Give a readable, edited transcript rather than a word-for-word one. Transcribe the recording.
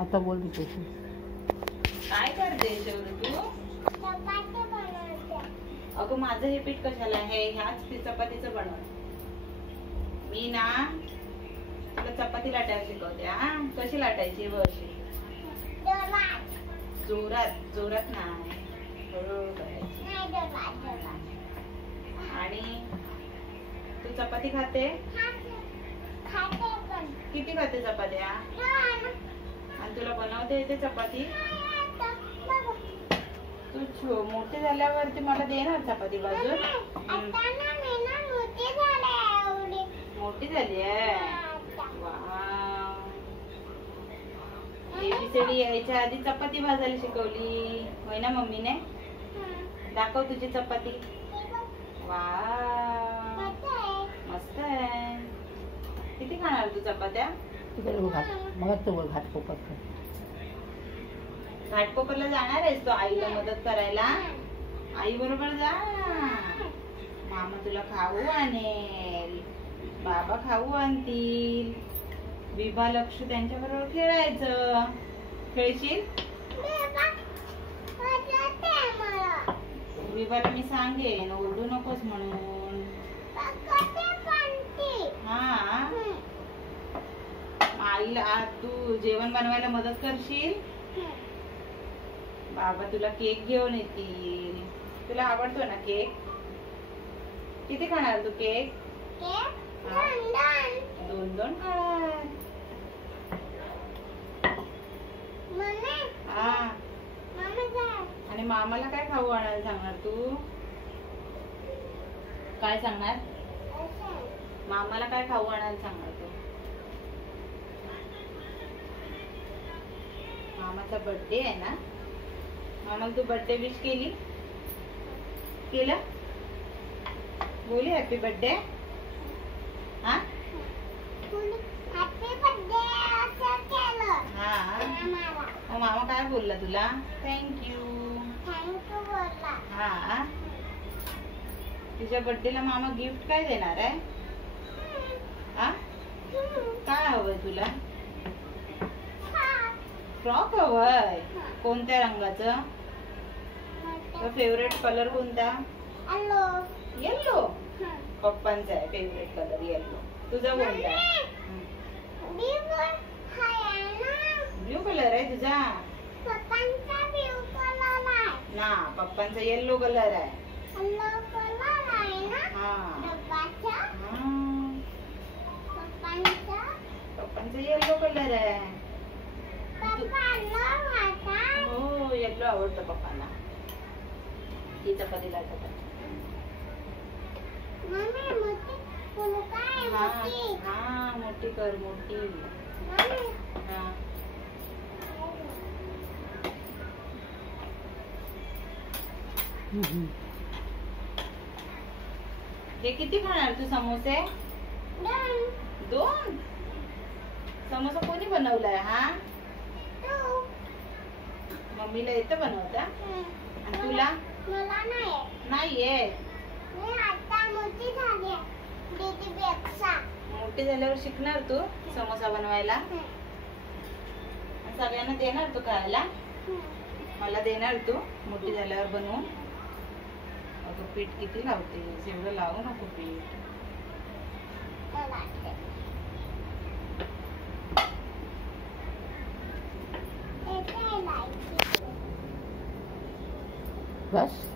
आता बोल तू काय करते तू? अगं माझं हे पीठ कशाला आहे? ह्याच चपातीचं बनव. मी ना तुला चपाती लाटायला शिकवते. हा, कशी लाटायची वर्षी? जोरात जोरात नाही, हळूहळू करायची. आणि तू चपाती खाते? किती खाते चपात्या? आणि तुला बनवते येते चपाती? तू मोठी झाल्यावरती मला देणार चपाती बाजून? मोठी झाली आहे. एबीसीडी यायच्या आधी चपाती भाजायला शिकवली होय ना मम्मीने? दाखव तुझी चपाती. वाव, मस्त आहे. किती खाणार तू चपात्या? घाटकोपरला जाणार आहेस तू आईला मदत करायला? आई बरोबर जा. मामा तुला खाऊ आणेल, बाबा खाऊ आणतील, विभा लक्ष त्यांच्या बरोबर खेळायचं. खेळशील? विभाला मी सांगेन ओरडू नकोस म्हणून. हा, आईला तू जेवण बनवायला मदत करशील? बाबा तुला केक घेऊन येतील. तुला आवडतो ना केक? किती खाणार तू केक? दोन दोन खाणार. हा, आणि मामाला काय खाऊ आणायला सांगणार तू? काय सांगणार? मामाला काय खाऊ आणायला सांगणार तू? मामाचा बर्थडे आहे ना? मामाला तू बर्थडे विश केली? केलं? बोली हॅपी बर्थडे. हा, मामा काय बोलला तुला? थँक्यू. हा, तुझ्या बर्थडेला मामा गिफ्ट काय देणार आहे? हा, काय हवंय तुला? फ्रॉक हवंय. कोणत्या रंगाचं? फेवरेट कलर कोणता? येल्लो. पप्पांचा आहे फेवरेट कलर येल्लो. तुझा कोणता आहे? ब्ल्यू कलर आहे तुझा ना? पप्पांचा येल्लो कलर आहे. पप्पांचा येल्लो कलर आहे. हो, येल्लो आवडतं पप्पांना. ही चपाती लाटत. हा, मोठी कर मोठी. हा, हे किती खाणार तू समोसे? दोन. समोसा कोणी बनवलाय? हा, मम्मीला येतं बनवता? आणि तुला? नाही येत. मोठी झाल्यावर शिकणार तू समोसा बनवायला? सगळ्यांना देणार तू खायला? मला देणार तू मोठी झाल्यावर बनवून? अगं पीठ किती लावते? एवढं लावू नको पीठ. बस.